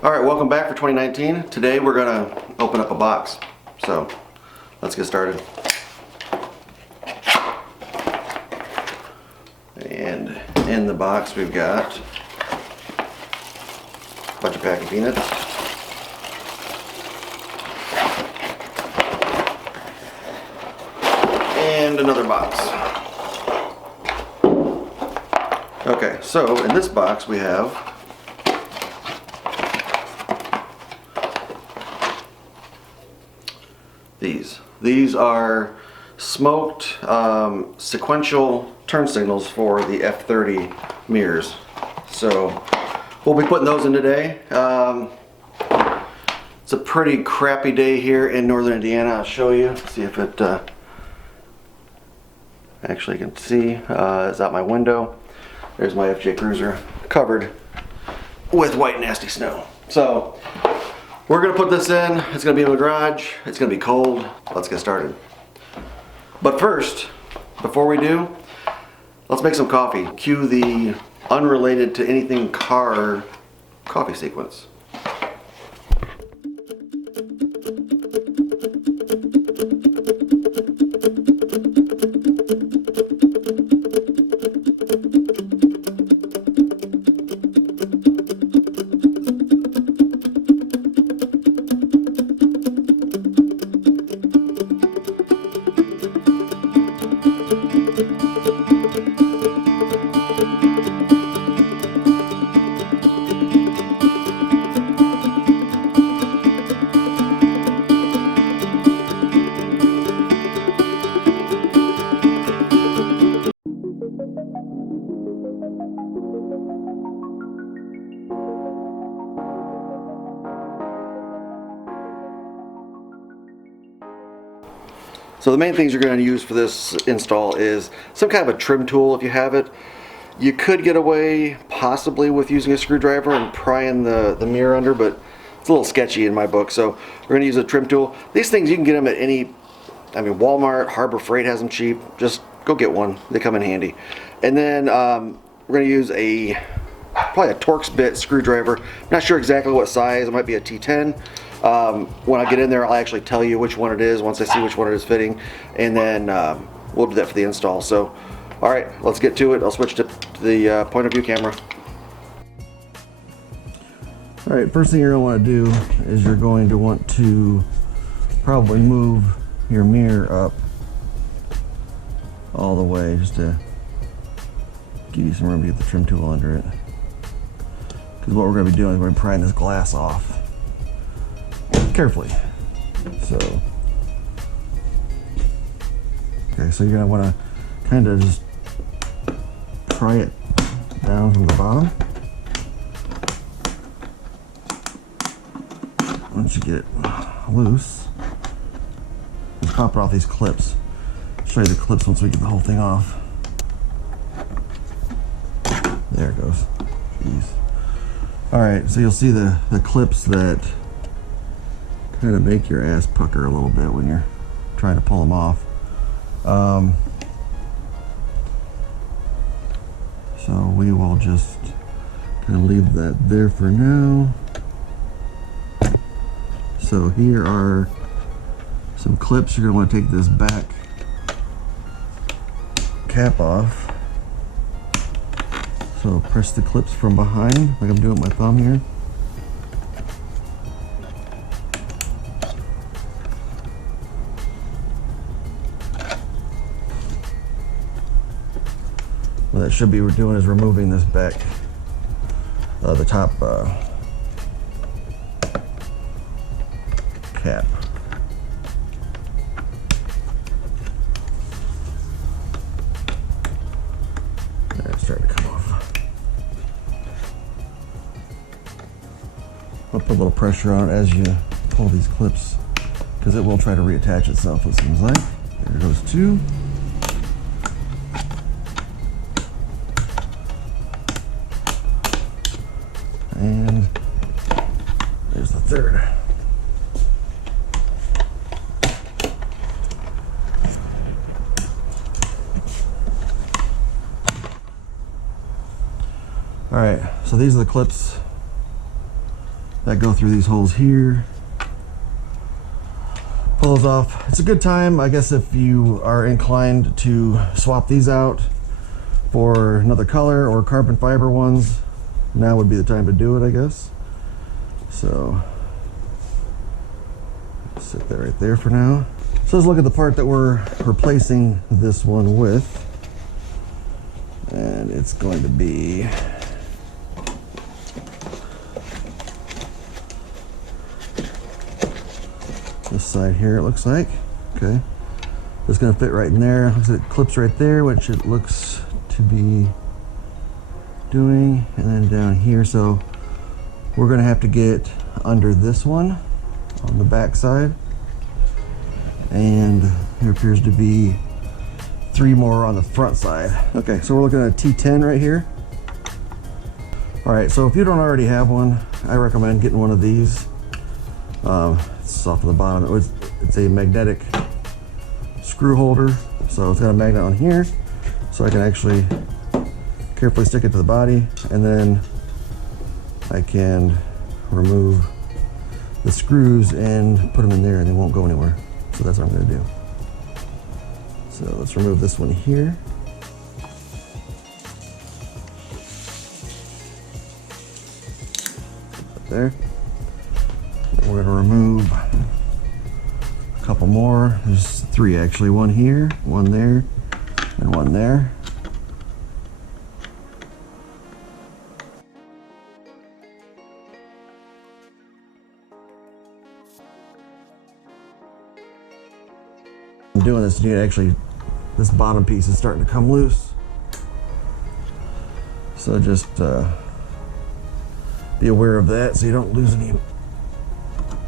Alright, welcome back for 2019. Today we're going to open up a box. So, let's get started. And in the box we've got a bunch of packing peanuts. And another box. Okay, so in this box we have these. These are smoked sequential turn signals for the F30 mirrors. So we'll be putting those in today. It's a pretty crappy day here in northern Indiana. I'll show you, see if it actually can see. It's out my window. There's my FJ Cruiser covered with white nasty snow. So we're gonna put this in. It's gonna be in the garage. It's gonna be cold. Let's get started. But first, before we do, let's make some coffee. Cue the unrelated to anything car coffee sequence. So the main things you're going to use for this install is some kind of a trim tool if you have it. You could get away possibly with using a screwdriver and prying the mirror under, but it's a little sketchy in my book. So we're going to use a trim tool. These things you can get them at any, Walmart, Harbor Freight has them cheap. Just go get one. They come in handy. And then we're going to use probably a Torx bit screwdriver. I'm not sure exactly what size. It might be a T10. When I get in there, I'll actually tell you which one it is once I see which one it is fitting, and then we'll do that for the install. So, all right, let's get to it. I'll switch to the point of view camera. All right, first thing you're going to want to do is you're going to want to probably move your mirror up all the way just to give you some room to get the trim tool under it. Because what we're going to be doing is we're going to be prying this glass off carefully. So, okay, so you're going to want to kind of just pry it down from the bottom. Once you get it loose, just pop it off these clips. I'll show you the clips once we get the whole thing off. There it goes. Jeez. Alright, so you'll see the clips that kind of make your ass pucker a little bit when you're trying to pull them off. So we will just kind of leave that there for now. So here are some clips. You're going to want to take this back cap off. So press the clips from behind like I'm doing with my thumb here. What that should be we're doing is removing this back, the top cap. There, it's starting to come off. I'll put a little pressure on it as you pull these clips, because it will try to reattach itself, it seems like. There goes two. And there's the third. All right, so these are the clips that go through these holes here. Pulls off. It's a good time, I guess, if you are inclined to swap these out for another color or carbon fiber ones. Now would be the time to do it, I guess. So sit that right there for now. So let's look at the part that we're replacing this one with. And it's going to be this side here, it looks like. Okay. It's going to fit right in there. Looks like it clips right there, which it looks to be doing. And then down here. So we're going to have to get under this one on the back side. And there appears to be 3 more on the front side. Okay, so we're looking at a T10 right here. All right, so if you don't already have one, I recommend getting one of these. It's off of the bottom. It's a magnetic screw holder. So it's got a magnet on here, so I can actually carefully stick it to the body, and then I can remove the screws and put them in there and they won't go anywhere. So that's what I'm gonna do. So let's remove this one here. There. And we're gonna remove a couple more. There's 3 actually. One here, one there, and one there. I'm doing this, you actually, this bottom piece is starting to come loose. So just be aware of that so you don't lose any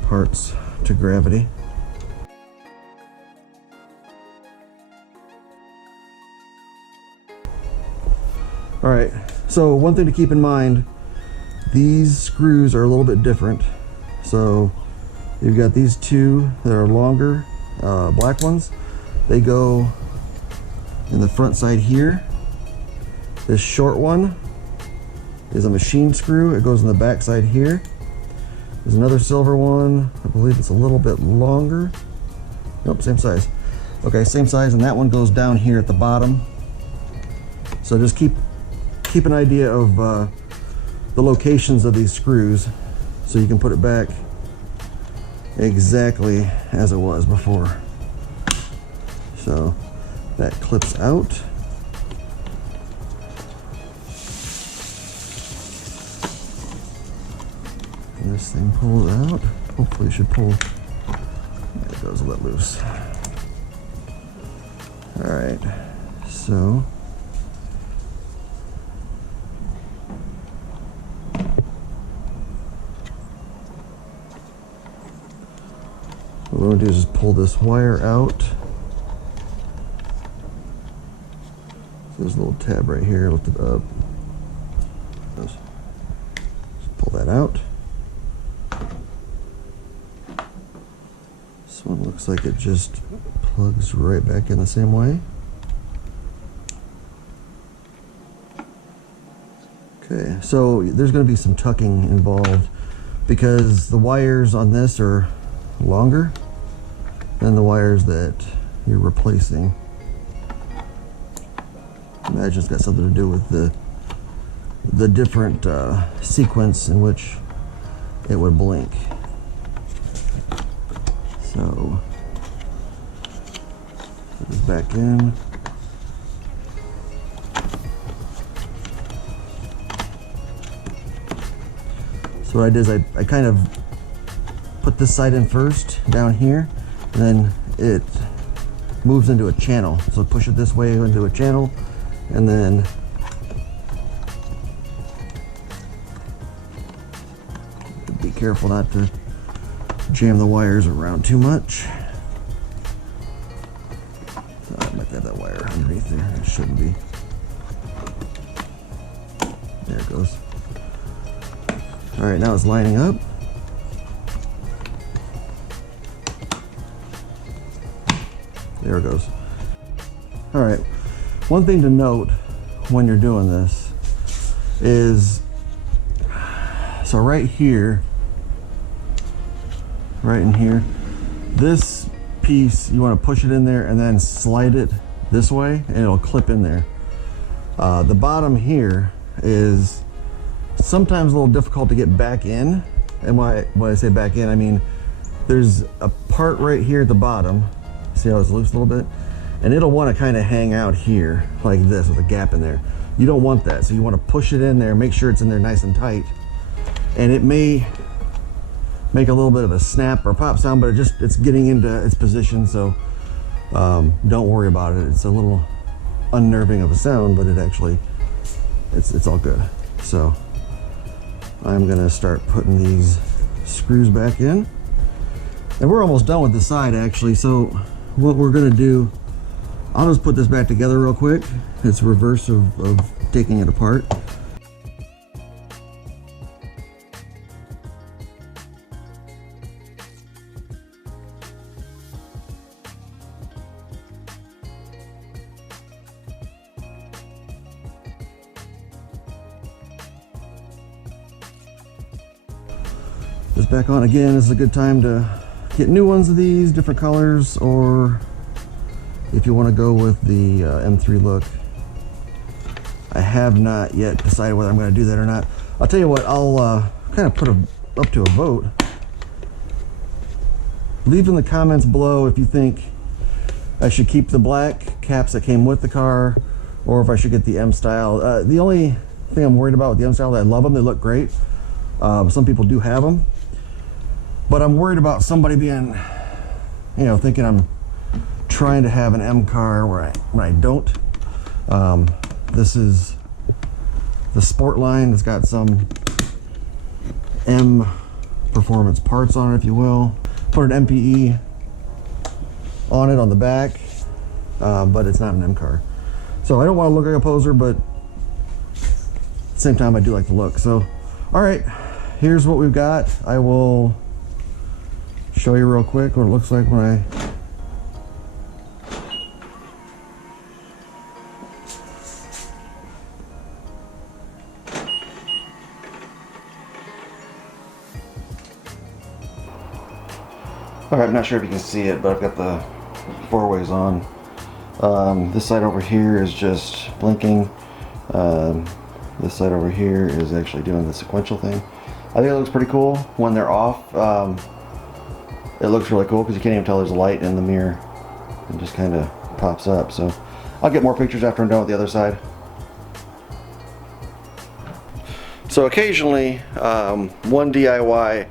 parts to gravity. All right, so one thing to keep in mind, these screws are a little bit different. So you've got these 2 that are longer, black ones. They go in the front side here. This short one is a machine screw. It goes in the back side here. There's another silver one. I believe it's a little bit longer. Nope, same size. Okay, same size, and that one goes down here at the bottom. So just keep an idea of the locations of these screws so you can put it back exactly as it was before. So that clips out. And this thing pulls out. Hopefully it should pull. Yeah, it goes a little loose. All right, so what we're going to do is just pull this wire out. There's a little tab right here, lift it up. Just pull that out. This one looks like it just plugs right back in the same way. Okay, so there's going to be some tucking involved because the wires on this are longer than the wires that you're replacing. Imagine it's got something to do with the different sequence in which it would blink. So put this back in. So what I did is I kind of put this side in first down here, and then it moves into a channel. So push it this way into a channel, and then be careful not to jam the wires around too much. So I might have that wire underneath there. It shouldn't be. There it goes. All right, now it's lining up. There it goes. All right, one thing to note when you're doing this is, so right here, right in here. This piece, you want to push it in there and then slide it this way and it'll clip in there. The bottom here is sometimes a little difficult to get back in. And when I say back in, I mean there's a part right here at the bottom. See how it's loose a little bit? And it'll want to kind of hang out here like this with a gap in there. You don't want that, so you want to push it in there, make sure it's in there nice and tight. And it may make a little bit of a snap or pop sound, but it's getting into its position, so don't worry about it. It's a little unnerving of a sound, but it's all good. So I'm gonna start putting these screws back in. And we're almost done with the side actually, so what we're gonna do, I'll just put this back together real quick. It's reverse of taking it apart. This back on again. This is a good time to get new ones of these, different colors, or if you want to go with the M3 look. I have not yet decided whether I'm going to do that or not. I'll tell you what, I'll kind of put up to a vote. Leave in the comments below if you think I should keep the black caps that came with the car, or if I should get the M style. The only thing I'm worried about with the M style, I love them, they look great. Some people do have them, but I'm worried about somebody being, thinking I'm trying to have an M car when I don't. This is the Sportline. It's got some M performance parts on it, if you will. Put an MPE on it on the back, but it's not an M car. So I don't want to look like a poser, but at the same time I do like the look. So, all right, here's what we've got. I will show you real quick what it looks like when I Alright, I'm not sure if you can see it, but I've got the four ways on. This side over here is just blinking. This side over here is actually doing the sequential thing. I think it looks pretty cool when they're off. It looks really cool because you can't even tell there's a light in the mirror. It just kind of pops up. So I'll get more pictures after I'm done with the other side. So occasionally, one DIY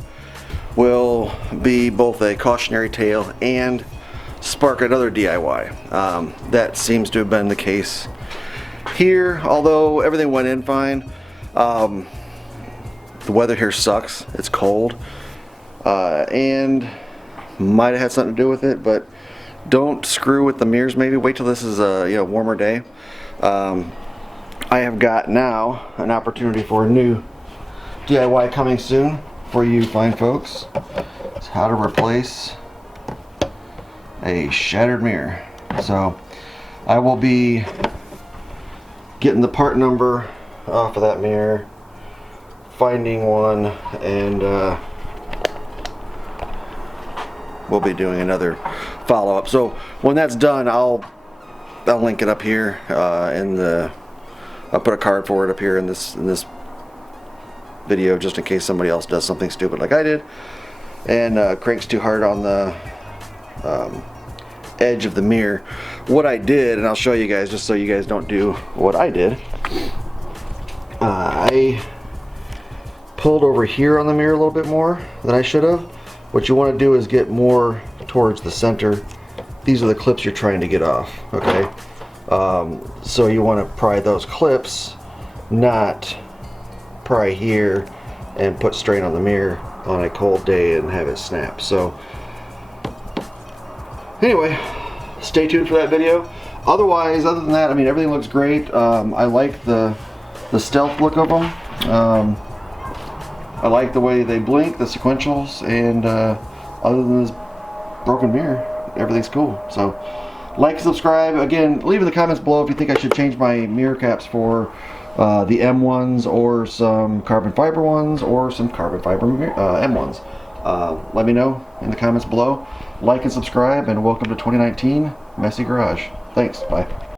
will be both a cautionary tale and spark another DIY. That seems to have been the case here, although everything went in fine. The weather here sucks. It's cold, and might have had something to do with it, but don't screw with the mirrors. Maybe wait till this is a warmer day. I have got now an opportunity for a new DIY coming soon for you fine folks. It's how to replace a shattered mirror. So I will be getting the part number off of that mirror, finding one, and we'll be doing another follow-up. So when that's done, I'll link it up here I'll put a card for it up here in this video, just in case somebody else does something stupid like I did and cranks too hard on the edge of the mirror. What I did, and I'll show you guys just so you guys don't do what I did, I pulled over here on the mirror a little bit more than I should have. What you want to do is get more towards the center. These are the clips you're trying to get off, okay? So you want to pry those clips, not pry here and put strain on the mirror on a cold day and have it snap. So anyway, stay tuned for that video. Other than that, I mean, everything looks great. I like the stealth look of them. I like the way they blink, the sequentials, and other than this broken mirror, everything's cool. So like, subscribe. Again, leave in the comments below if you think I should change my mirror caps for the M ones, or some carbon fiber ones, or some carbon fiber M ones. Let me know in the comments below. Like and subscribe, and welcome to 2019 Messy Garage. Thanks. Bye.